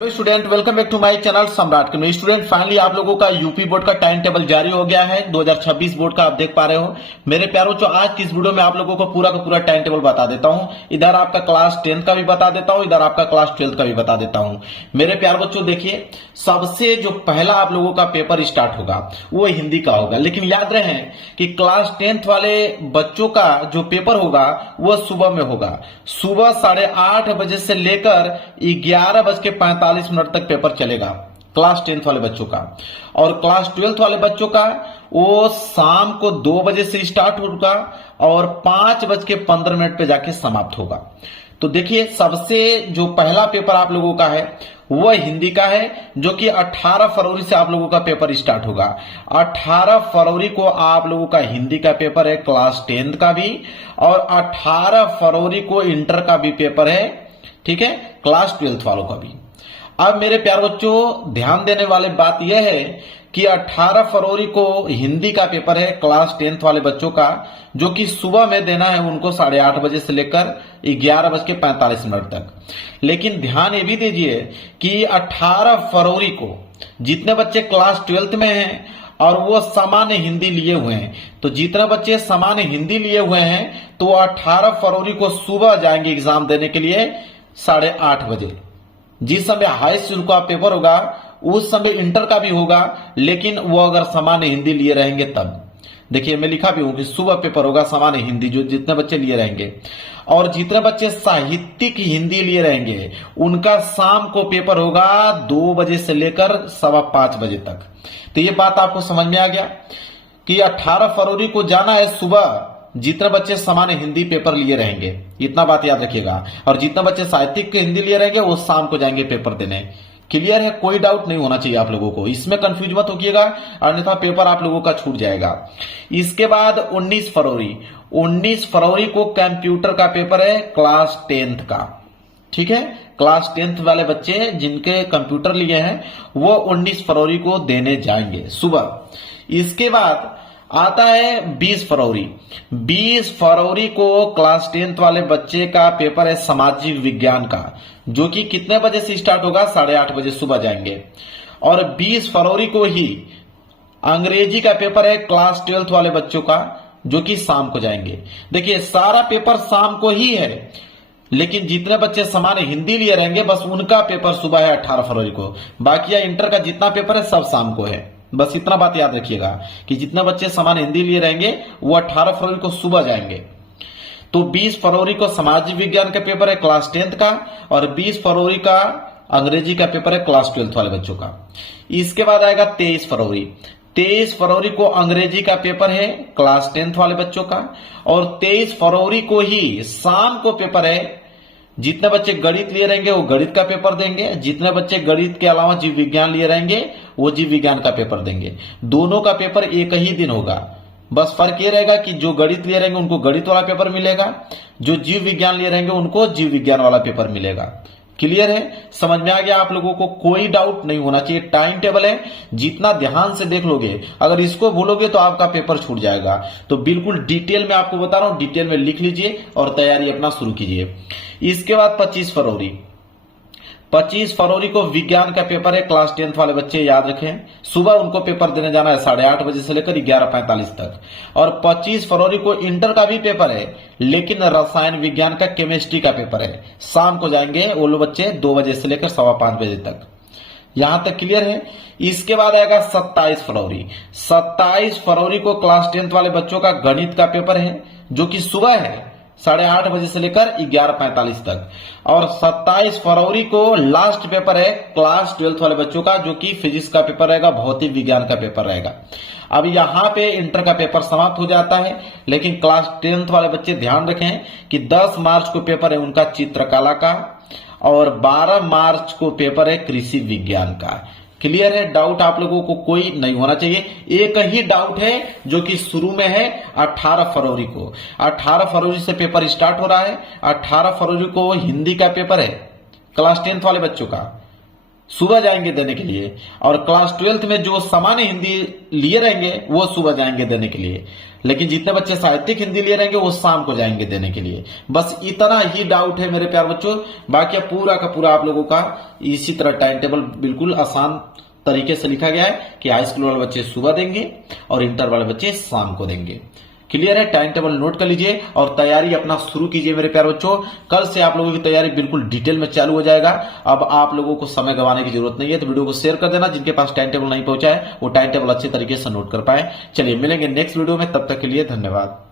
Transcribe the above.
Hello student, welcome back to my channel Samrat के। Student, finally आप लोगों का यूपी बोर्ड का टाइम टेबल जारी हो गया है। 2026 बोर्ड का आप देख पा रहे हो। मेरे प्यारों, जो आज की इस वीडियो में आप लोगों को पूरा का पूरा टाइम टेबल बता देता हूं। इधर आपका क्लास 10 का भी बता देता हूं, इधर आपका क्लास 12 का भी बता देता हूं। मेरे प्यार बच्चों, देखिए, सबसे जो पहला आप लोगों का पेपर स्टार्ट होगा वो हिंदी का होगा। लेकिन याद रहे कि क्लास 10th वाले बच्चों का जो पेपर होगा वो सुबह में होगा। सुबह 8:30 बजे से लेकर 11:45 तक पेपर चलेगा क्लास 10th वाले बच्चों का। और क्लास 12th वाले बच्चों का वो शाम को 2 बजे से स्टार्ट होगा और 5:15 पे जाके समाप्त होगा। तो देखिए, सबसे जो पहला पेपर आप लोगों का है वह हिंदी का है, जो कि 18 फरवरी से आप लोगों का पेपर स्टार्ट होगा। 18 फरवरी को आप लोगों का हिंदी का पेपर है, क्लास 10th का भी, और 18 फरवरी को इंटर का भी पेपर है, ठीक है, क्लास 12th वालों का भी। अब मेरे प्यारे बच्चों, ध्यान देने वाली बात यह है कि 18 फरवरी को हिंदी का पेपर है क्लास 10th वाले बच्चों का, जो कि सुबह में देना है उनको 8:30 बजे से लेकर 11:45 तक। लेकिन ध्यान ये भी दीजिए कि 18 फरवरी को जितने बच्चे क्लास 12th में हैं और वो सामान्य हिंदी लिए हुए हैं, तो जितने बच्चे सामान्य हिंदी लिए हुए हैं तो 18 फरवरी को सुबह जाएंगे एग्जाम देने के लिए 8:30 बजे। जिस समय हाई स्कूल का पेपर होगा उस समय इंटर का भी होगा, लेकिन वो अगर सामान्य हिंदी लिए रहेंगे तब। देखिए, मैं लिखा भी हूं कि सुबह पेपर होगा सामान्य हिंदी, जो जितने बच्चे लिए रहेंगे। और जितने बच्चे साहित्यिक हिंदी लिए रहेंगे उनका शाम को पेपर होगा 2 बजे से लेकर 5:15 बजे तक। तो ये बात आपको समझ में आ गया कि 18 फरवरी को जाना है सुबह जितने बच्चे सामान्य हिंदी पेपर लिए रहेंगे, इतना बात याद रखिएगा। और जितने बच्चे साहित्यिक के हिंदी लिए रहेंगे वो शाम को जाएंगे पेपर देने। क्लियर है? कोई डाउट नहीं होना चाहिए आप लोगों को, इसमें कंफ्यूज मत होइएगा, अन्यथा पेपर आप लोगों का छूट जाएगा। इसके बाद 19 फरवरी को कंप्यूटर का पेपर है क्लास 10th का, ठीक है। क्लास 10th वाले बच्चे जिनके कंप्यूटर लिए हैं वो 19 फरवरी को देने जाएंगे सुबह। इसके बाद आता है 20 फरवरी। 20 फरवरी को क्लास 10th वाले बच्चे का पेपर है सामाजिक विज्ञान का, जो कि कितने बजे से स्टार्ट होगा? 8:30 बजे सुबह जाएंगे। और 20 फरवरी को ही अंग्रेजी का पेपर है क्लास 12th वाले बच्चों का, जो कि शाम को जाएंगे। देखिए, सारा पेपर शाम को ही है, लेकिन जितने बच्चे सामान्य हिंदी लिए रहेंगे बस उनका पेपर सुबह है 18 फरवरी को। बाकी इंटर का जितना पेपर है सब शाम को है। बस इतना बात याद रखिएगा कि जितने बच्चे सामान्य हिंदी लिए रहेंगे वो 18 फरवरी को सुबह जाएंगे। तो 20 फरवरी को सामाजिक विज्ञान का पेपर है क्लास 10th का, और 20 फरवरी का अंग्रेजी का पेपर है क्लास 12th वाले बच्चों का। इसके बाद आएगा 23 फरवरी। 23 फरवरी को अंग्रेजी का पेपर है क्लास 10th वाले बच्चों का, और 23 फरवरी को ही शाम को पेपर है। जितने बच्चे गणित लिए रहेंगे वो गणित का पेपर देंगे, जितने बच्चे गणित के अलावा जीव विज्ञान लिए रहेंगे वो जीव विज्ञान का पेपर देंगे। दोनों का पेपर एक ही दिन होगा। बस फर्क ये रहेगा कि जो गणित लिए रहेंगे उनको गणित वाला पेपर मिलेगा, जो जीव विज्ञान लिए रहेंगे उनको जीव विज्ञान वाला पेपर मिलेगा। क्लियर है? समझ में आ गया आप लोगों को? कोई डाउट नहीं होना चाहिए। टाइम टेबल है, जितना ध्यान से देख लोगे, अगर इसको भूलोगे तो आपका पेपर छूट जाएगा। तो बिल्कुल डिटेल में आपको बता रहा हूं, डिटेल में लिख लीजिए और तैयारी अपना शुरू कीजिए। इसके बाद 25 फरवरी। 25 फरवरी को विज्ञान का पेपर है क्लास 10th वाले बच्चे, याद रखें, सुबह उनको पेपर देने जाना है 8:30 बजे से लेकर 11:45 तक। और 25 फरवरी को इंटर का भी पेपर है, लेकिन रसायन विज्ञान का केमिस्ट्री का पेपर है, शाम को जाएंगे वो लोग बच्चे 2 बजे से लेकर 5:15 बजे तक। यहां तक क्लियर है? इसके बाद आएगा 27 फरवरी। 27 फरवरी को क्लास 10th वाले बच्चों का गणित का पेपर है, जो कि सुबह है 8:30 बजे से लेकर 11:45 तक। और 27 फरवरी को लास्ट पेपर है क्लास 12th वाले बच्चों का, जो कि फिजिक्स का पेपर रहेगा, भौतिक विज्ञान का पेपर रहेगा। अब यहां पे इंटर का पेपर समाप्त हो जाता है, लेकिन क्लास 10th वाले बच्चे ध्यान रखें कि 10 मार्च को पेपर है उनका चित्रकला का, और 12 मार्च को पेपर है कृषि विज्ञान का। क्लियर है? डाउट आप लोगों को कोई नहीं होना चाहिए। एक ही डाउट है जो कि शुरू में है 18 फरवरी को। 18 फरवरी से पेपर स्टार्ट हो रहा है। 18 फरवरी को हिंदी का पेपर है क्लास 10th वाले बच्चों का, सुबह जाएंगे देने के लिए, और क्लास 12th में जो सामान्य हिंदी लिए रहेंगे वो सुबह जाएंगे देने के लिए, लेकिन जितने बच्चे साहित्यिक हिंदी लिए रहेंगे वो शाम को जाएंगे देने के लिए। बस इतना ही डाउट है मेरे प्यार बच्चों, बाकी पूरा का पूरा आप लोगों का इसी तरह टाइम टेबल बिल्कुल आसान तरीके से लिखा गया है कि हाई स्कूल वाले बच्चे सुबह देंगे और इंटर वाले बच्चे शाम को देंगे। क्लियर है? टाइम टेबल नोट कर लीजिए और तैयारी अपना शुरू कीजिए मेरे प्यारे बच्चों। कल से आप लोगों की तैयारी बिल्कुल डिटेल में चालू हो जाएगा। अब आप लोगों को समय गंवाने की जरूरत नहीं है, तो वीडियो को शेयर कर देना। जिनके पास टाइम टेबल नहीं पहुंचा है वो टाइम टेबल अच्छे तरीके से नोट कर पाए। चलिए मिलेंगे नेक्स्ट वीडियो में, तब तक के लिए धन्यवाद।